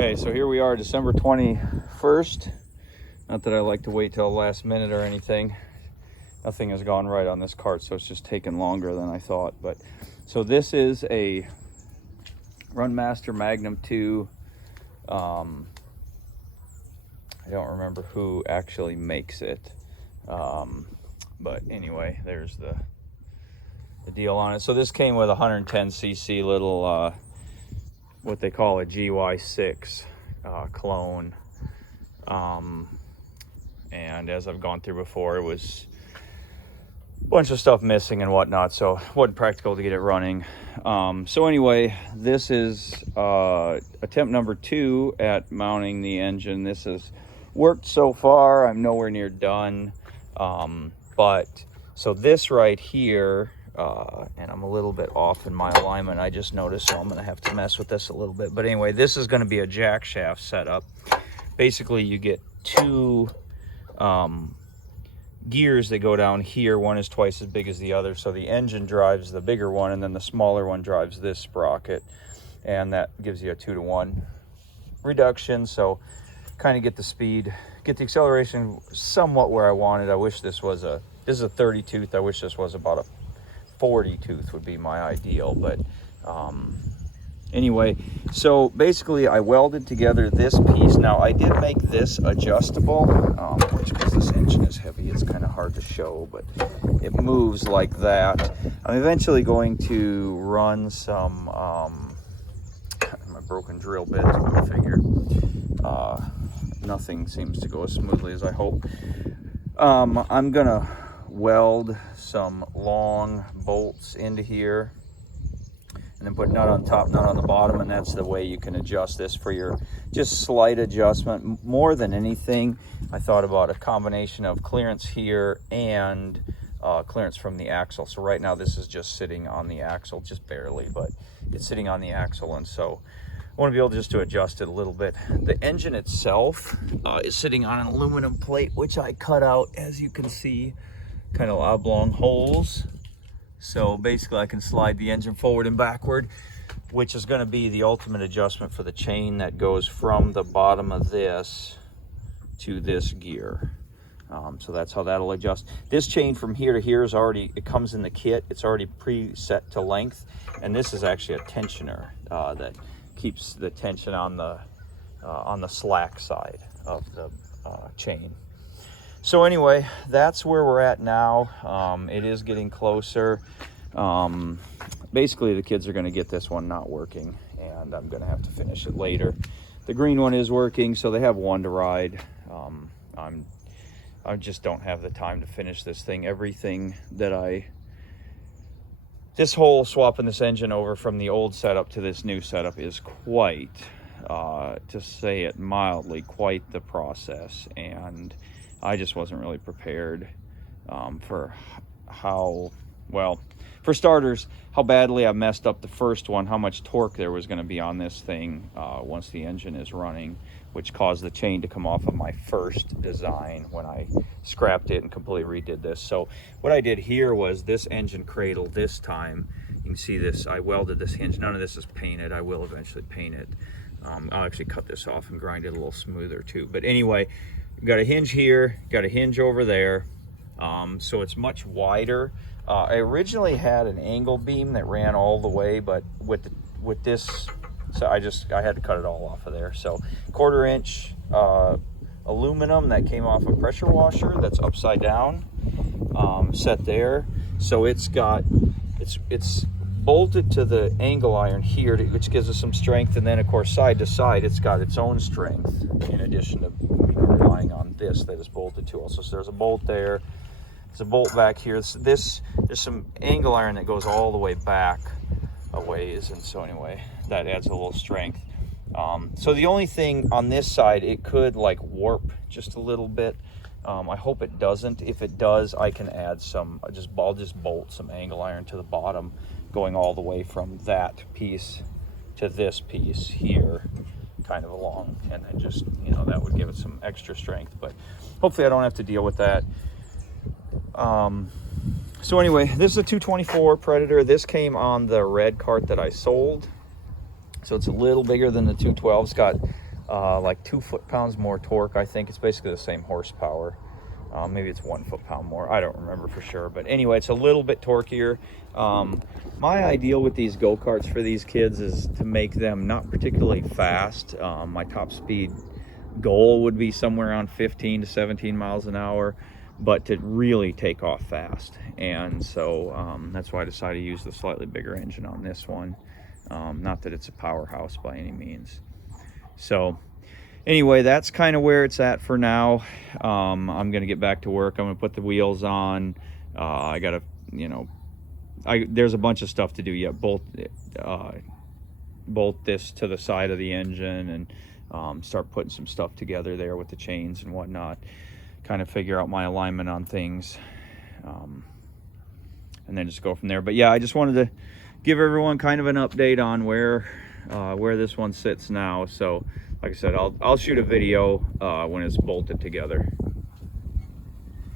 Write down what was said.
Okay, so here we are, December 21st. Not that I like to wait till the last minute or anything. Nothing has gone right on this cart, so it's just taken longer than I thought. But so this is a Runmaster magnum2. I don't remember who actually makes it. But anyway, there's the deal on it. So this came with a 110cc little what they call a GY6 clone, and as I've gone through before, it was a bunch of stuff missing and whatnot, so it wasn't practical to get it running. So anyway, this is attempt number 2 at mounting the engine. This has worked so far. I'm nowhere near done, but so this right here, and I'm a little bit off in my alignment, I just noticed, so I'm going to have to mess with this a little bit. But anyway, this is going to be a jack shaft setup. Basically, you get two gears that go down here. One is twice as big as the other, so the engine drives the bigger one, and then the smaller one drives this sprocket, and that gives you a 2-to-1 reduction. So kind of get the speed, get the acceleration somewhat where I wanted. I wish this was a, this is a 30 tooth. I wish this was about a 40 tooth would be my ideal, but anyway, so basically I welded together this piece. Now I did make this adjustable, which, because this engine is heavy, it's kind of hard to show, but it moves like that. I'm eventually going to run some my broken drill bit, I figure. Nothing seems to go as smoothly as I hope. I'm gonna weld some long bolts into here and then put nut on top, nut on the bottom, and that's the way you can adjust this for your just slight adjustment. More than anything, I thought about a combination of clearance here and clearance from the axle. So right now this is just sitting on the axle, just barely, but it's sitting on the axle, and so I want to be able just to adjust it a little bit. The engine itself is sitting on an aluminum plate, which I cut out, as you can see, kind of oblong holes. So basically I can slide the engine forward and backward, which is going to be the ultimate adjustment for the chain that goes from the bottom of this to this gear. So that's how that'll adjust. This chain from here to here is already, it comes in the kit. It's already preset to length, and this is actually a tensioner that keeps the tension on the slack side of the chain. So anyway, that's where we're at now. It is getting closer. Basically, the kids are going to get this one not working, and I'm going to have to finish it later. The green one is working, so they have one to ride. I just don't have the time to finish this thing. Everything that this whole swapping this engine over from the old setup to this new setup is quite, to say it mildly, quite the process, and I just wasn't really prepared for how, well, for starters, how badly I messed up the first one, how much torque there was going to be on this thing once the engine is running, which caused the chain to come off of my first design when I scrapped it and completely redid this. So what I did here was this engine cradle this time. You can see this, I welded this hinge. None of this is painted. I will eventually paint it. I'll actually cut this off and grind it a little smoother too. But anyway, you've got a hinge here, got a hinge over there, so it's much wider. I originally had an angle beam that ran all the way, but with this, so I had to cut it all off of there. So 1/4 inch aluminum that came off a pressure washer that's upside down, set there. So it's bolted to the angle iron here, which gives us some strength, and then of course side to side it's got its own strength in addition to relying on this that is bolted to also. So there's a bolt there, there's a bolt back here. There's some angle iron that goes all the way back a ways, and so anyway, that adds a little strength. So the only thing on this side, it could like warp just a little bit. I hope it doesn't. If it does, I can add some, I'll just bolt some angle iron to the bottom, going all the way from that piece to this piece here, kind of along, and then just, you know, that would give it some extra strength, but hopefully I don't have to deal with that. So anyway, this is a 224 Predator. This came on the red cart that I sold, so it's a little bigger than the 212. It's got like 2 foot-pounds more torque. I think it's basically the same horsepower. Maybe it's 1 foot-pound more. I don't remember for sure. But anyway, it's a little bit torquier. My ideal with these go-karts for these kids is to make them not particularly fast. My top speed goal would be somewhere around 15 to 17 miles an hour, but to really take off fast. And so that's why I decided to use the slightly bigger engine on this one. Not that it's a powerhouse by any means. So anyway, that's kind of where it's at for now. I'm gonna get back to work. I'm gonna put the wheels on. I gotta, you know, there's a bunch of stuff to do yet. Bolt this to the side of the engine and start putting some stuff together there with the chains and whatnot. Kind of figure out my alignment on things, and then just go from there. But yeah, I just wanted to give everyone kind of an update on where this one sits now. So like I said, I'll shoot a video when it's bolted together.